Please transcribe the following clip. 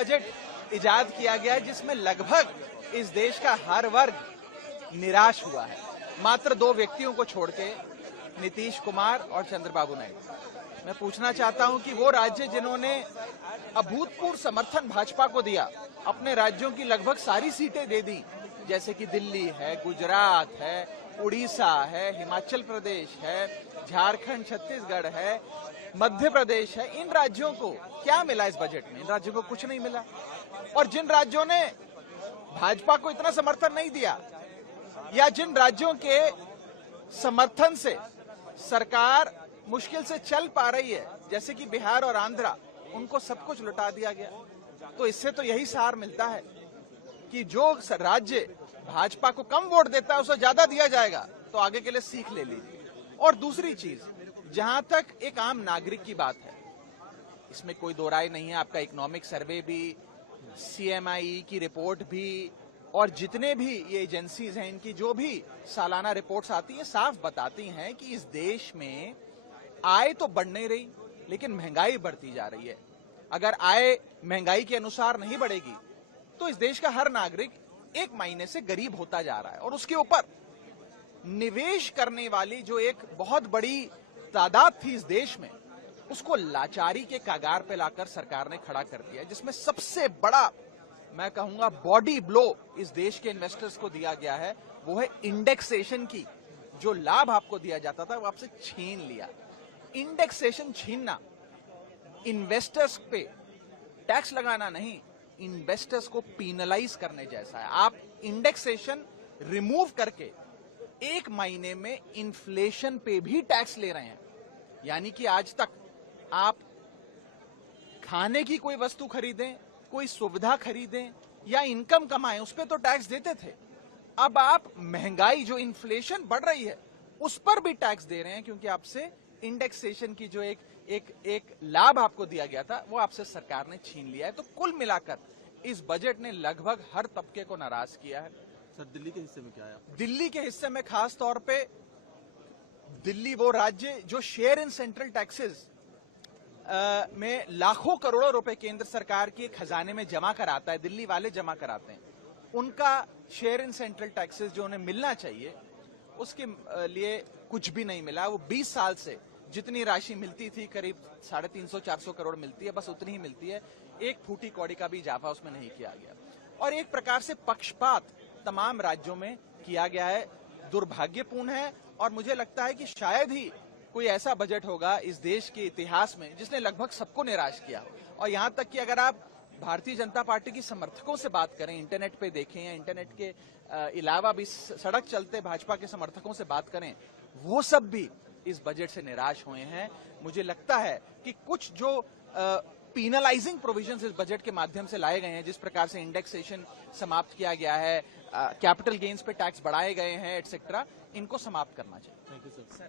Budget इजाद किया गया है जिसमें लगभग इस देश का हर वर्ग निराश हुआ है, मात्र 2 व्यक्तियों को छोड़ के, नीतीश कुमार और चंद्रबाबू नायडू। मैं पूछना चाहता हूं कि वो राज्य जिन्होंने अभूतपूर्व समर्थन भाजपा को दिया, अपने राज्यों की लगभग सारी सीटें दे दी, जैसे कि दिल्ली है, गुजरात है, उड़ीसा है, हिमाचल प्रदेश है, झारखंड, छत्तीसगढ़ है, मध्य प्रदेश है, इन राज्यों को क्या मिला इस बजट में? इन राज्यों को कुछ नहीं मिला। और जिन राज्यों ने भाजपा को इतना समर्थन नहीं दिया, या जिन राज्यों के समर्थन से सरकार मुश्किल से चल पा रही है, जैसे कि बिहार और आंध्रा, उनको सब कुछ लुटा दिया गया। तो इससे तो यही सार मिलता है कि जो राज्य भाजपा को कम वोट देता है उसे ज्यादा दिया जाएगा, तो आगे के लिए सीख ले लीजिए। और दूसरी चीज, जहां तक एक आम नागरिक की बात है, इसमें कोई दो राय नहीं है, आपका इकोनॉमिक सर्वे भी, CMI की रिपोर्ट भी, और जितने भी ये एजेंसीज हैं, इनकी जो भी सालाना रिपोर्ट्स आती है, साफ बताती हैं कि इस देश में आय तो बढ़ नहीं रही, लेकिन महंगाई बढ़ती जा रही है। अगर आय महंगाई के अनुसार नहीं बढ़ेगी तो इस देश का हर नागरिक एक महीने से गरीब होता जा रहा है। और उसके ऊपर निवेश करने वाली जो एक बहुत बड़ी तादाद थी इस देश में, उसको लाचारी के कागार पे लाकर सरकार ने खड़ा कर दिया, जिसमें सबसे बड़ा, मैं कहूंगा, बॉडी ब्लो इस देश के इन्वेस्टर्स को दिया गया है, वो है इंडेक्सेशन की। जो लाभ आपको दिया जाता था वो आपसे छीन लिया। इंडेक्सेशन छीनना इन्वेस्टर्स पे टैक्स लगाना नहीं, इन्वेस्टर्स को पीनलाइज करने जैसा है। आप इंडेक्सेशन रिमूव करके एक महीने में इन्फ्लेशन पे भी टैक्स ले रहे हैं। यानी कि आज तक आप खाने की कोई वस्तु खरीदें, कोई सुविधा खरीदें या इनकम कमाएं, उस पर तो टैक्स देते थे। अब आप महंगाई, जो इन्फ्लेशन बढ़ रही है, उस पर भी टैक्स दे रहे हैं, क्योंकि आपसे इंडेक्सेशन की जो एक लाभ आपको दिया गया था वो आपसे सरकार ने छीन लिया है। तो कुल मिलाकर इस बजट ने लगभग हर तबके को नाराज किया है। सर, दिल्ली के हिस्से में क्या है? दिल्ली के हिस्से में खास तौर पे, दिल्ली वो राज्य जो शेयर इन सेंट्रल टैक्सेस में लाखों करोड़ों रुपए केंद्र सरकार के खजाने में जमा कराता है, दिल्ली वाले जमा कराते हैं, उनका शेयर इन सेंट्रल टैक्सेस जो उन्हें मिलना चाहिए, उसके लिए कुछ भी नहीं मिला। वो 20 साल से जितनी राशि मिलती थी, करीब 350-400 करोड़ मिलती है, बस उतनी ही मिलती है। एक फूटी कौड़ी का भी इजाफा उसमें नहीं किया गया। और एक प्रकार से पक्षपात तमाम राज्यों में किया गया है, दुर्भाग्यपूर्ण है। और मुझे लगता है कि शायद ही कोई ऐसा बजट होगा इस देश के इतिहास में जिसने लगभग सबको निराश किया हो। और यहां तक कि अगर आप भारतीय जनता पार्टी की समर्थकों से बात करें, इंटरनेट पे देखें या इंटरनेट के अलावा भी सड़क चलते भाजपा के समर्थकों से बात करें, वो सब भी इस बजट से निराश हुए हैं। मुझे लगता है कि कुछ जो पीनलाइजिंग प्रोविजंस इस बजट के माध्यम से लाए गए हैं, जिस प्रकार से इंडेक्सेशन समाप्त किया गया है, कैपिटल गेन्स पे टैक्स बढ़ाए गए हैं, एटसेट्रा, इनको समाप्त करना चाहिए। Thank you sir.